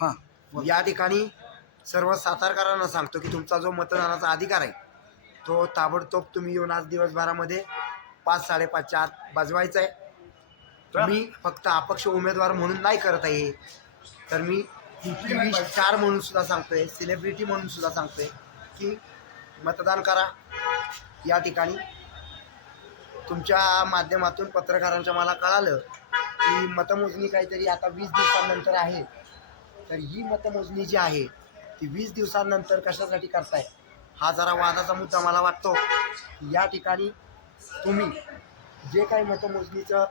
हां या ठिकाणी सर्व सातारकरांना सांगतो की तुमचा जो मतदानाचा अधिकार आहे तो ताबडतोब तुम्ही येऊन आज दिवसभरामध्ये 5-5:30च्या आत बजवायचा आहे। मी फक्त अपक्ष उमेदवार म्हणून नाही करत आहे, तर मी टी स्टार म्हणून सुद्धा सांगतोय, सेलिब्रिटी म्हणून सुद्धा सांगतोय की मतदान करा। या ठिकाणी तुमच्या माध्यमातून पत्रकारांच्या मला कळालं की मतमोजणी काहीतरी आता 20 दिवसांनंतर आहे, तर ही मतमोजणी जी आहे ती 20 दिवसांनंतर कशासाठी करताय हा जरा वादाचा मुद्दा मला वाटतो। या ठिकाणी तुम्ही जे काही मतमोजणीचं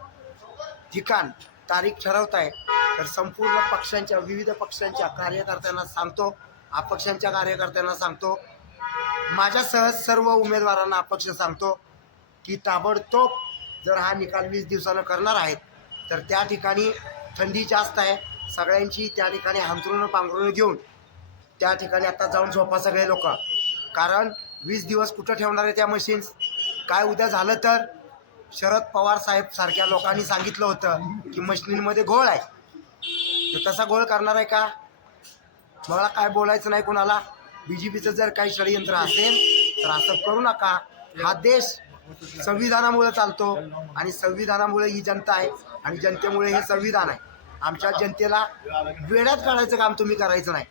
ठिकाण तारीख ठरवताय तर संपूर्ण पक्षांच्या विविध पक्षांच्या कार्यकर्त्यांना सांगतो, अपक्षांच्या कार्यकर्त्यांना सांगतो, माझ्यासह सर्व उमेदवारांना अपक्ष सांगतो की ताबडतोब जर हा निकाल 20 दिवसानं करणार आहेत तर त्या ठिकाणी थंडी जास्त आहे, सगळ्यांची त्या ठिकाणी हांतरुणं पांघरुणं घेऊन त्या ठिकाणी आता जाऊन झोपा सगळे लोक, कारण 20 दिवस कुठं ठेवणार आहे त्या मशीन्स। काय उद्या झालं तर शरद पवार साहेब सारख्या लोकांनी सांगितलं होतं की मशिनीमध्ये घोळ आहे, तर तसा घोळ करणार आहे का? मला काय बोलायचं नाही कुणाला। BJPचं जर काही षडयंत्र असेल तर असं करू नका। हा देश संविधानामुळे चालतो आणि संविधानामुळे ही जनता आहे आणि जनतेमुळे हे संविधान आहे। आमच्या जनतेला वेड्यात काढायचं काम तुम्ही करायचं नाही।